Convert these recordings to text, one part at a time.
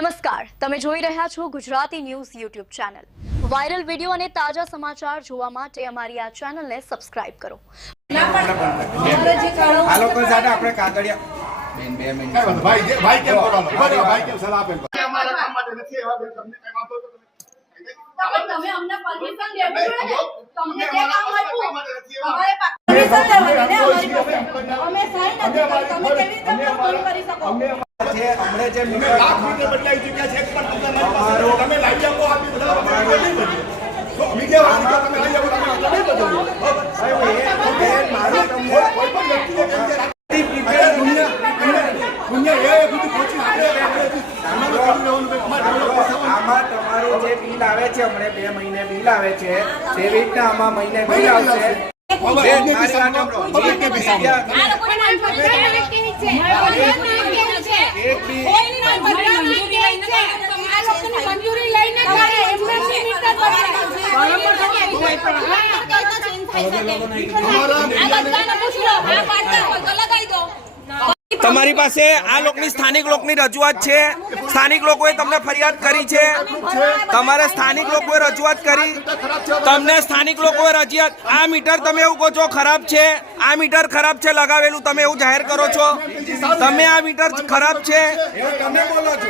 નમસ્કાર તમે જોઈ રહ્યા છો Gujarati news YouTube channel. Viral video અને તાજા સમાચાર જોવા માટે અમારી આ ચેનલને સબસ્ક્રાઇબ કરો. તમે અમને પરમિશન દેવું કાગળિયા બેન બે મિનિટ. કઈ વાંધો? ભાઈ જે- ભાઈ કેમ કરવાનો? ઊભા રહો, ભાઈ કેમ સલાહ આપે? અમારા કામ માટે નથી એવા બેન, તમને કઈ વાંધો તો નથી. તમે તમે અમને permission લેવી જોઈએ ને. તમને જે અમારા કામ પાસે આપ્યું, કામ માટે નથી એવા. અમારે પા- permission લેવાની ને અમે અમારી પાસે. અમે sign નથી કરી. તમે કેવી રીતે અમને ફોન કરી શકો? છે હમણે જે અમે મીટર લાખ રૂપિયા બદલાઈ ચૂક્યા છે, એક પણ તમને મારી પાસે નથી. તમે લાવી આપો, આપી બધા અમે નહીં બદલીએ. તો અમે જે વાત કરી, તમે લાવી આપો, તમે આગળ નહીં બદલીએ. બરાબર? ભાઈ, એ બેન મારું તમને કોઈ- કોઈ પણ વ્યક્તિને કેમ કે અત્યારે દુનિયા દુનિયા- દુનિયા એ બધું પહોંચી આપણે- આપણે આમાં તો કરી લેવાનું ભાઈ, અમારે develop થવાનું. આમાં તમારું જે બિલ આવે છે હમણે બે મહિને બિલ આવે છે. તેવી રીતના આમાં મહિને બિલ આવશે. અમને. તમારી પાસે આ લોકની સ્થાનિક લોકની રજૂઆત છે. સ્થાનિક લોકોએ તમને ફરિયાદ કરી છે. તમારે સ્થાનિક લોકોએ રજૂઆત કરી. તમને સ્થાનિક લોકોએ રજૂઆત આ મીટર તમે એવું કહો છો ખરાબ છે. આ મીટર ખરાબ છે લગાવેલું તમે એવું જાહેર કરો છો. તમે આ મીટર ખરાબ છે.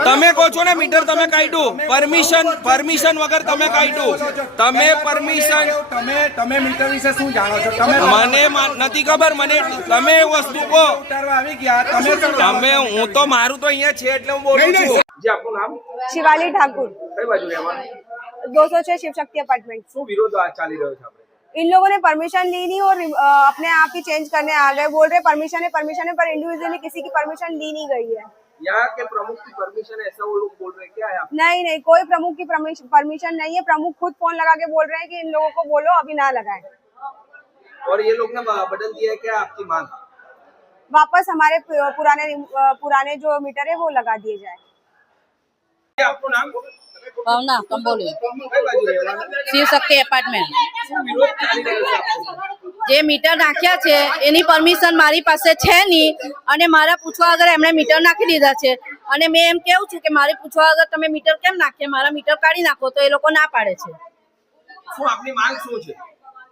તમે કહો છો ને મીટર તમે કાઢ્યું. પરમિશન પરમિશન વગર તમે કાઢ્યું. તમે પરમિશન તમે તમે મીટર વિશે શું જાણો છો? તમે મને નથી ખબર મને તમે વસ્તુ કહો. આવી ગયા. તમે તમે હું તો મારું તો અહીંયા છે એટલે હું બોલું છું. જે આપનું નામ शिवाली ठाकुर કઈ બાજુ રહેવાનું दो सौ छह शिव शक्ति अपार्टमेंट શું વિરોધ આ ચાલી રહ્યો છે આપણે इन लोगों ने परमिशन ली नहीं और अ, अपने आप ही चेंज करने आ गए बोल रहे परमिशन है परमिशन है पर इंडिविजुअली किसी की परमिशन ली नहीं गई है यहाँ के प्रमुख की परमिशन है ऐसा वो लोग बोल रहे हैं क्या है आप नहीं नहीं कोई प्रमुख की परमिशन नहीं है प्रमुख खुद फोन लगा के बोल रहे हैं कि इन लोगों को बोलो अभी ना लगाए और ये लोग ने बदल दिया है क्या आपकी मांग वापस हमारे पु- पुराने अ, पुराने जो मीटर है वो लगा दिए जाए આપનું નામ ભાવના, કંબોલી. શિવશક્તિ એપાર્ટમેન્ટ જે મીટર નાખ્યા છે, એની પરમિશન મારી પાસે છે નહીં. અને મારા પૂછવા વગર એમણે મીટર નાખી દીધા છે. અને મેં એમ કેવું છું કે મારે પૂછવા વગર તમે મીટર કેમ નાખ્યા મારા મીટર કાઢી નાખો તો એ લોકો ના પાડે છે. શું આપની માંગ શું છે?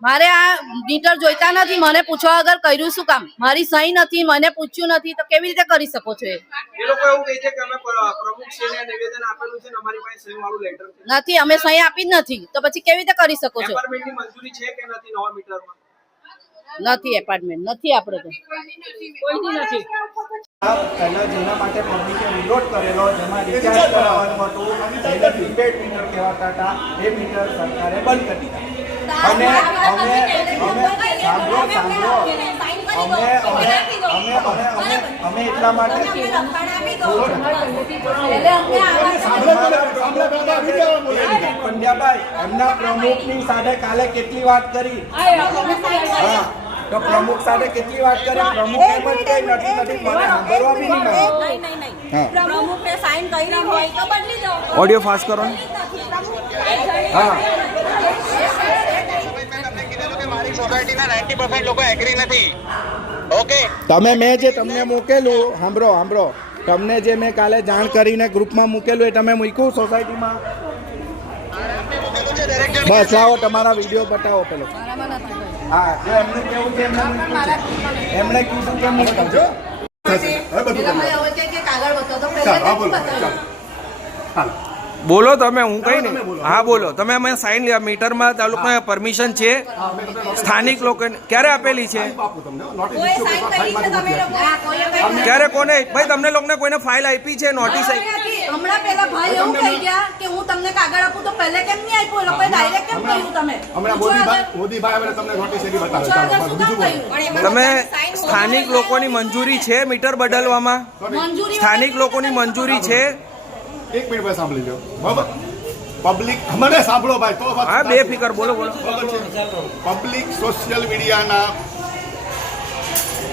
મારે આ મીટર જોઈતા નથી મને પૂછવા વગર કર્યું શું કામ? મારી સહી નથી મને પૂછ્યું નથી તો કેવી રીતે કરી શકો છો એ? એ લોકો એવું કહે છે કે અમે પ્રમુખશ્રીને નિવેદન આપેલું છે અમારી પાસે સહી વાળું લેટર નથી અમે સહી આપી જ નથી તો પછી કેવી રીતે કરી શકો છો? એપાર્ટમેન્ટની મંજૂરી છે કે નથી નવા મીટરમાં નથી એપાર્ટમેન્ટ નથી આપણે તો. કોઈની નથી. પહેલા જેના માટે પબ્લિકે વિરોધ કરેલો જેમાં રિચાર્જ કરાવવાનું હતું એને પ્રીપેડ મીટર કહેવાતા હતા એ મીટર સરકારે બંધ કરી દીધા. અને અમે અમે સાંભળો સાંભળો. અમે અમે અમે અમે અમે અમે એટલા માટે પંડ્યાભાઈ એમના પ્રમુખની સાથે કાલે કેટલી વાત કરી? હા તો પ્રમુખ સાથે કેટલી વાત કરી? પ્રમુખ એમ જ કહે નથી નથી મને સાંભળવા બી નહીં મળે. પ્રમુખને સાઈન કરી હોય તો બદલી દો ઓડિયો ફાસ્ટ કરો ને. હા. સોસાયટીના નાઇન્ટી પર્સન્ટ લોકો એગ્રી નથી. ઓકે તમે મેં જે તમને મૂકેલું સાંભળો સાંભળો. તમને જે મેં કાલે જાણ કરીને ગ્રુપમાં મૂકેલું એ તમે મૂક્યું સોસાયટીમાં? બસ લાવો તમારા વીડિયો બતાવો પેલો. હા જો એમનું કેવું છે એમને એમણે કીધું કે મૂક્યું જો હવે બધું તમને. ચાલો, હા, બોલો. ચાલો. બોલો તમે હું કઈ નહીં. હા બોલો. તમે અમે સાઈન લેવા મીટરમાં તાલુકા પરમિશન છે. સ્થાનિક લોકોને ક્યારે આપેલી છે. ક્યારે કોને ભાઈ તમને લોકોને કોઈને ફાઇલ આપી છે નોટિસ હમણાં પેલા ભાઈ એવું કહી ગયા કે હું તમને કાગળ આપું તો પહેલે કેમ નહીં આપ્યું? લોકોએ ડાયરેક્ટ કેમ કહ્યું તમે? હમણાં મોદીભાઈ મોદીભાઈ હવે તમને નોટિસ એની બતાવે પૂછો ચાલો આગળ શું બીજું કામ બોલો. કહ્યું તમે સ્થાનિક લોકોની મંજૂરી છે મીટર બદલવામાં? સ્થાનિક લોકોની મંજૂરી છે? એક મિનિટ ભાઈ સાંભળી લો બરાબર? પબ્લિક મને સાંભળો ભાઈ તો હા બે ફિકર બોલો બોલો. પબ્લિક સોશિયલ મીડિયાના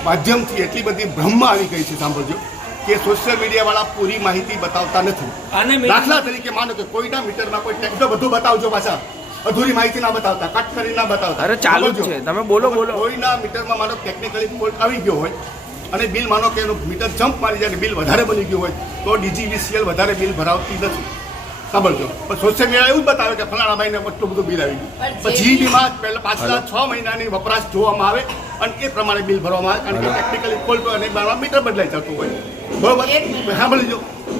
માધ્યમથી એટલી બધી ભ્રમ આવી ગઈ છે સાંભળજો કે સોશિયલ મીડિયા વાળા પૂરી માહિતી બતાવતા નથી. દાખલા તરીકે માનો કે કોઈના મીટરમાં કોઈ ટેક્સ બધું બતાવજો પાછા. અધૂરી માહિતી ના બતાવતા કટ કરી ના બતાવતા. અરે ચાલુ છે. તમે બોલો, બોલો. કોઈના મીટરમાં માનો ટેકનિકલી ફોલ્ટ આવી ગયો હોય અને બિલ માનો કે એનું મીટર જમ્પ મારી જાય બિલ વધારે બની ગયું હોય તો ડીજીવીસીએલ વધારે બિલ ભરાવતી નથી. સાંભળજો. પણ સોશિયલ મીડિયા એવું જ બતાવે કે ફલાણા મહિને એટલું બધું બિલ આવી ગયું. પણ જીબીમાં પહેલા પાછલા છ મહિનાની વપરાશ જોવામાં આવે અને એ પ્રમાણે બિલ ભરવામાં આવે. કારણ કે ટેકનિકલી ફોલ્ટ અને બારમાં મીટર બદલાઈ જતું હોય. બરોબર? સાંભળી લો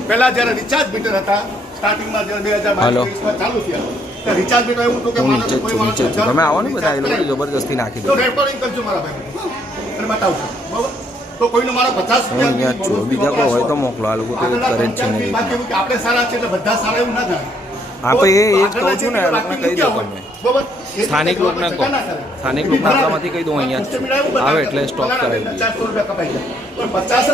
પહેલા જ્યારે રિચાર્જ મીટર હતા સ્ટાર્ટિંગમાં જ્યારે બે હજાર બાવીસમાં ચાલુ થયા. ત્યારે રિચાર્જ મીટર એવું હતું કે માનો કોઈ માણસ તમે આવો ને બધા એ લોકો જબરદસ્તી નાખી દો. રેકોર્ડિંગ કરજો મારા ભાઈ. અને બતાવજો બરોબર? તો કોઈનો મારો પચાસ હું અહીંયા છું બીજા કોઈ હોય તો મોકલો આ લોકો તો કરે છે નહીં બાકી કે આપણે સારા છે એટલે બધા સારા એવું ના થાય આપણે પણ એ- એ કહું છું ને, આ લોકોને કહી દો તમે. બરોબર? સ્થાનિક લોકોને કહો. સ્થાનિક લોકોને આપણામાંથી કહી દો, અહીંયા. આવે એટલે stop કરાવી દઈએ. પચાસ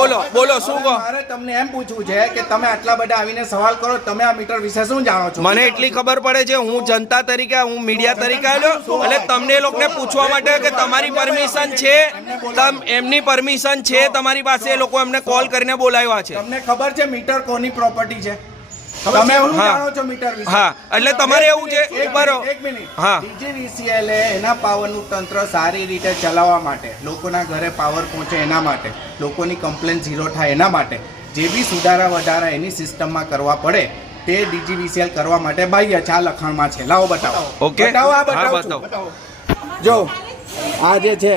બોલો બોલો શું કહો? મારે તમને એમ પૂછવું છે કે તમે આટલા બધા આવીને સવાલ કરો તમે આ મીટર વિશે શું જાણો છો? મને એટલી ખબર પડે છે હું જનતા તરીકે હું મીડિયા તરીકે આવ્યો એટલે તમને એ લોકોને પૂછવા માટે કે તમારી પરમિશન છે તમ એમની પરમિશન છે તમારી પાસે એ લોકો એમને કોલ કરીને બોલાવ્યા છે. તમને ખબર છે મીટર કોની પ્રોપર્ટી છે? તમે એવું હા. જાણો છો મીટર વિશે? હા એટલે તમારે એવું છે એક બરો એક મિનિટ. હા. ડીજીવીસીએલ એના પાવરનું તંત્ર સારી રીતે ચલાવવા માટે લોકોના ઘરે પાવર પહોંચે એના માટે લોકોની કમ્પ્લેન ઝીરો થાય એના માટે જે બી સુધારા વધારા એની સિસ્ટમમાં કરવા પડે તે ડીજીવીસીએલ કરવા માટે બાહ્ય છે. આ લખાણમાં છે. લાવો બતાવો. ઓકે. બતાવો આ બતાવો જો આ જે છે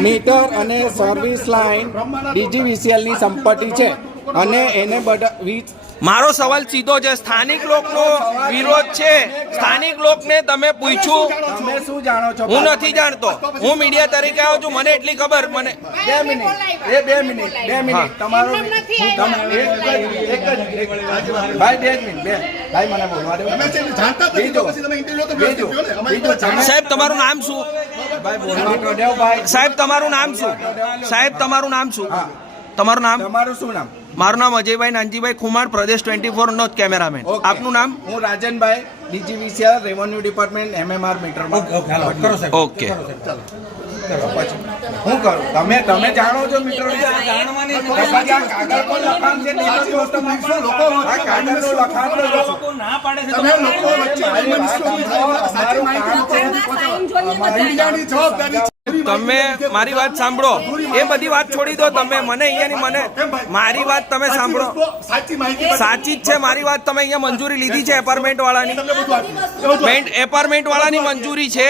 મીટર અને સર્વિસ લાઇન ડીજીવીસીએલની સંપત્તિ છે. અને એને બધા વીજ મારો સવાલ સીધો છે. સ્થાનિક લોકનો વિરોધ છે. સ્થાનિક લોકને તમે પૂછ્યું શું જાણો હું નથી જાણતો. હું મીડિયા તરીકે આવ્યો છું. મને એટલી ખબર. મને બે મિનિટ. એ બે મિનિટ. બે મિનિટ. તમારો તમે એક જ એક જ એક જ- ભાઈ બે મિનિટ. બે. ભાઈ મને બોલવા દો સાહેબ તમારું નામ શું? ભાઈ બોલવા તો દેવ ભાઈ. સાહેબ તમારું નામ શું? સાહેબ તમારું નામ શું? તમારું નામ? તમારું શું નામ? મારું નામ અજયભાઈ નાનજીભાઈ ખુમાર પ્રદેશ ટ્વેન્ટી ફોર નો કેમેરામેન આપનું નામ? હું Rajanbhai DGVCR revenue department MMR meter okay હું કરું? તમે તમે જાણો છો મીટર વિશે? તો કાગળ પર લખાણ છે. તમે લોકો વચ્ચે અમારું જવાબદારી છે. તમે મારી વાત સાંભળો. એ બધી વાત છોડી દો તમે. મને અહીંયાની મને મારી વાત તમે સાંભળો. સાચી જ છે મારી વાત તમે અહીંયા મંજૂરી લીધી છે એપાર્ટમેન્ટ વાળાની. એપાર્ટમેન્ટ વાળાની મંજૂરી છે.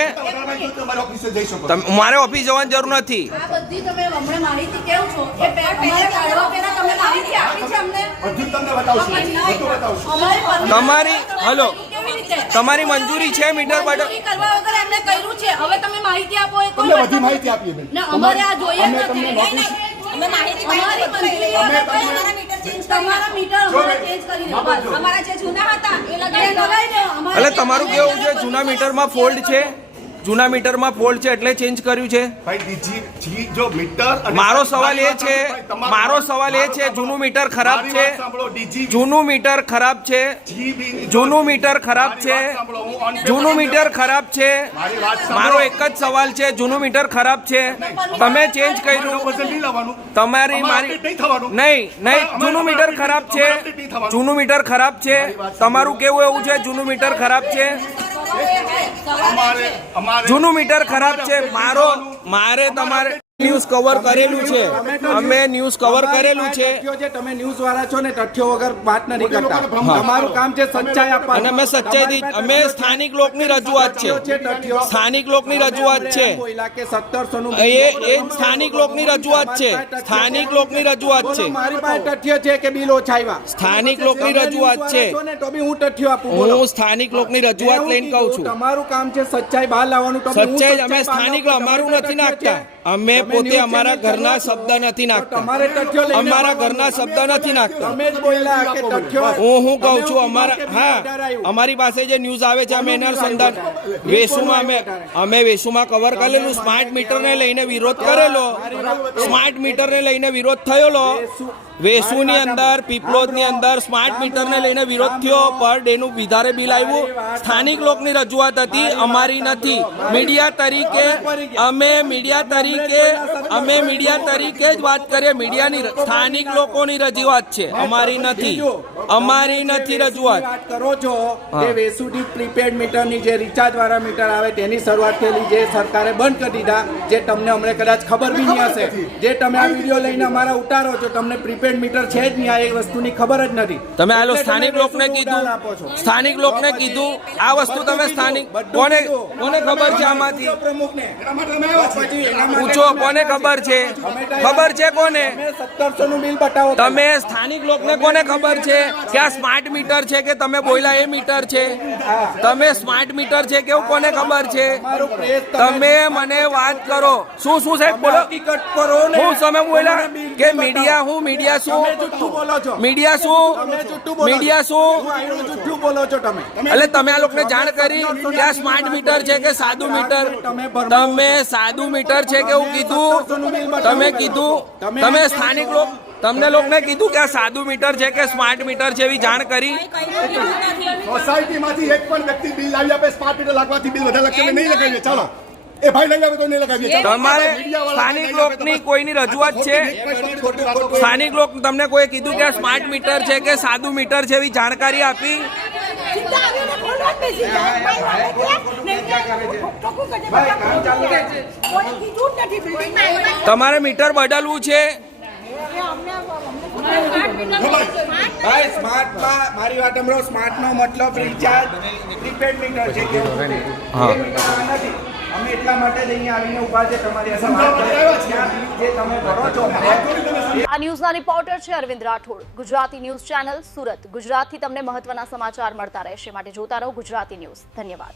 મારે ઓફિસ જવાની જરૂર નથી. આ બધી તમે હમણાં માહિતી કેવું છો? એ પે- અમારે કાઢવા પહેલા તમે માહિતી આપી છે અમને? બધું જ તમને બતાવશું. બધું બતાવશું. અમારી પરમિશન તમારી- હલો. તમારી મંજૂરી છે મીટર માટે? એમને કર્યું છે. હવે તમે માહિતી આપો એ કોઈ તમને બધી માહિતી આપીએ બેન. ના અમારે આ જોઈએ જ નથી. અમે માહિતી અમારી મંજૂરી અમે તમારા મીટર ચેન્જ તમારા મીટર અમારે ચેન્જ કરી દો બસ. અમારા જે જૂના હતા એ લગાવી લગાવી દો એટલે તમારું કેવું છે? જૂના મીટરમાં ફોલ્ડ છે? જૂના મીટરમાં ફોલ્ટ છે એટલે ચેન્જ કર્યું છે. મારો સવાલ એ છે મારો સવાલ એ છે જૂનું મીટર ખરાબ છે? જૂનું મીટર ખરાબ છે? જૂનું મીટર ખરાબ છે? જૂનું મીટર ખરાબ છે? મારી એક જ સવાલ છે જૂનું મીટર ખરાબ છે? તમે ચેન્જ કર્યું. તમારી મારી નહીં નહીં જૂનું મીટર ખરાબ છે. જૂનું મીટર ખરાબ છે? તમારું કેવું એવું છે જૂનું મીટર ખરાબ છે? જૂનું મીટર ખરાબ છે. મારો મારે તમારે ન્યૂઝ કવર કરેલું છે. અમે ન્યૂઝ કવર કરેલું છે. તમે ન્યૂઝ વાળા છો ને તથ્યો વગર વાત નથી કરતા. તમારું કામ છે સચ્ચાઈ અને આપવાનું. અમે સચ્ચાઈથી અમે સ્થાનિક લોકની રજૂઆત છે. સ્થાનિક લોકની રજૂઆત છે. કે સત્તરસો નું એ એ સ્થાનિક લોકની રજૂઆત છે. સ્થાનિક લોકની રજૂઆત છે. મારી પાસે તથ્ય છે કે બિલ ઓછા આવ્યા? સ્થાનિક લોકની રજૂઆત છે. તો બી હું તથ્યો આપું હું સ્થાનિક લોકની રજૂઆત લઈને કહું છું. તમારું કામ છે સચ્ચાઈ બહાર લાવવાનું સચ્ચાઈ અમે સ્થાનિક અમારું નથી નાખતા. અમે પોતે અમારા ઘરના શબ્દ નથી નાખતા. અમારા ઘરના શબ્દ નથી નાખતા. હું હું કહું છું અમારા હા. અમારી પાસે જે ન્યૂઝ આવે છે અમે એના સંદર્ભ વેસુમાં અમે અમે વેસુમાં કવર કરેલું સ્માર્ટ મીટરને લઈને વિરોધ કરેલો. સ્માર્ટ મીટરને લઈને વિરોધ થયેલો. વેસુની અંદર પીપલોદની અંદર સ્માર્ટ મીટરને લઈને વિરોધ થયો. પર ડેનું વધારે બિલ આવ્યું. સ્થાનિક લોકની રજૂઆત હતી. અમારી નથી. મીડિયા તરીકે અમે મીડિયા તરીકે તરીકે અમે મીડિયા તરીકે જ વાત કરીએ. મીડિયાની સ્થાનિક લોકોની રજૂઆત છે. અમારી નથી. અમારી નથી રજૂઆત. કરો છો કે વેસુડી પ્રીપેડ મીટરની જે રિચાર્જ વાળા મીટર આવે તેની શરૂઆત થયેલી જે સરકારે બંધ કરી દીધા જે તમને અમને કદાચ ખબર બી નહીં હશે. જે તમે આ વીડિયો લઈને અમારા ઉતારો છો તમને પ્રીપેડ મીટર છે જ નહીં આ એક વસ્તુની ખબર જ નથી. તમે આ સ્થાનિક લોકોને કીધું. આપો છો. સ્થાનિક લોકોને કીધું. આ વસ્તુ તમે સ્થાનિક કોને કોને ખબર છે આમાંથી? પ્રમુખને. પછી પૂછો કોને ખબર છે? ખબર છે કોને? સત્તરસો નું બિલ બતાવો તમે સ્થાનિક લોકોને કોને ખબર છે? કે આ સ્માર્ટ મીટર છે કે તમે બોલ્યા એ મીટર છે? તમે સ્માર્ટ મીટર છે કે એવું કોને ખબર છે? તમે મને વાત કરો. શું શું સાહેબ બોલો. કરો હું તમે બોલા કે મીડિયા હું મીડિયા શું? જુઠ્ઠું બોલો છો. મીડિયા શું. મીડિયા શું? જુઠ્ઠું બોલો છો તમે. એટલે તમે આ લોકોને જાણ કરી કે આ સ્માર્ટ મીટર છે કે સાદું મીટર તમે સાદું મીટર છે કે એવું કીધું તમે કીધું તમે સ્થાનિક લોક તમને લોકોને કીધું કે આ સાદું મીટર છે કે સ્માર્ટ મીટર છે એવી જાણ કરી? સોસાયટીમાંથી એક પણ વ્યક્તિ બિલ આવી આપે સ્માર્ટ મીટર લાગવાથી બિલ વધારે લખીએ નહીં લગાવીએ. ચાલો એ ભાઈ લઈ આવે તો નહીં લગાવીએ. તમારે સ્થાનિક લોકની કોઈની રજૂઆત છે. સ્થાનિક લોક તમને કોઈ કીધું કે સ્માર્ટ મીટર છે કે સાદું મીટર છે એવી જાણકારી આપી? તમારે મીટર બદલવું છે? ભાઈ સ્માર્ટમાં મારી વાત સાંભળો. સ્માર્ટનો મતલબ રિચાર્જ પ્રીપેડ મીટર છે. કે નથી. અમે એટલા માટે જ અહીંયા આવીને ઊભા છે તમારી. જે તમે ભરો છો આ ન્યૂઝના રિપોર્ટર છે Arvind Rathod. Gujarati news channel Surat. ગુજરાતથી તમને મહત્વના સમાચાર મળતા રહેશે. માટે જોતા રહો ગુજરાતી ન્યૂઝ. ધન્યવાદ.